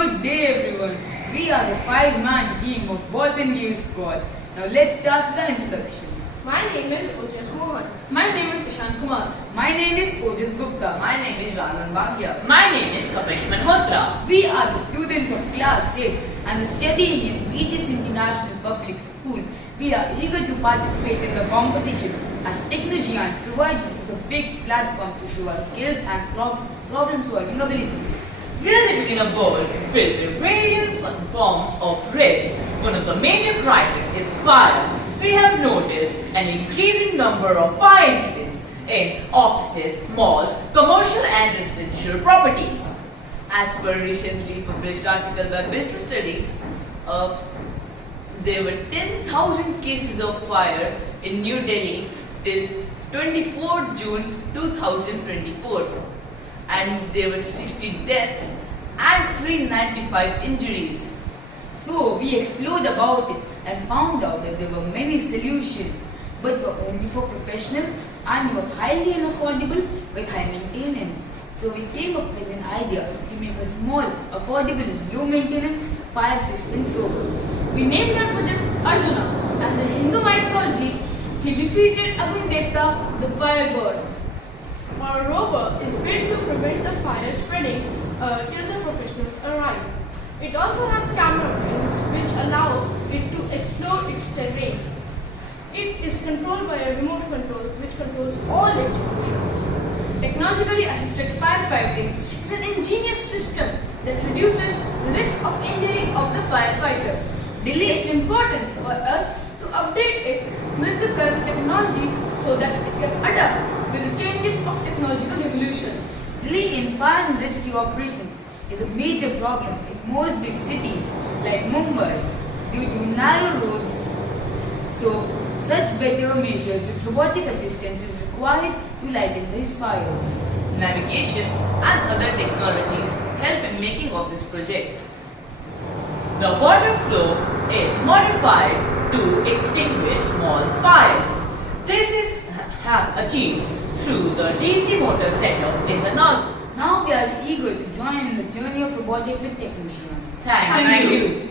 Good day everyone. We are the 5-man team of Bots and Gears squad. Now let's start with an introduction. My name is Ojas Mohan. My name is Ishan Kumar. My name is Ojas Gupta. My name is Anand Bhagia. My name is Kapish Malhotra. We are the students of class 8 and studying in BGS International Public School. We are eager to participate in the competition as Technoxian provides us with a big platform to show our skills and problem-solving abilities. We are living in a world filled with various forms of risk. One of the major crises is fire. We have noticed an increasing number of fire incidents in offices, malls, commercial and residential properties. As per recently published article by Business Studies, there were 10,000 cases of fire in New Delhi till 24 June 2024. And there were 60 deaths and 395 injuries. So we explored about it and found out that there were many solutions, but were only for professionals and were highly unaffordable with high maintenance. So we came up with an idea to make a small, affordable, low maintenance fire assistance robot. We named our project Arjuna. As in Hindu mythology, he defeated Agnidevta, the fire god. Our rover is built to prevent the fire spreading till the professionals arrive. It also has camera pins which allow it to explore its terrain. It is controlled by a remote control which controls all its functions. Technologically assisted firefighting is an ingenious system that reduces the risk of injury of the firefighter. Delay is important for us to update it with the current technology so that it can adapt with the changes of technological evolution. Delay in fire and rescue operations is a major problem in most big cities like Mumbai due to narrow roads. So, such better measures with robotic assistance is required to lighten these fires. Navigation and other technologies help in making of this project. The water flow is modified to extinguish small fires. This is achieved through the DC motor setup in the nozzle. Now we are eager to join in the journey of robotics with Technoxian. Thank you.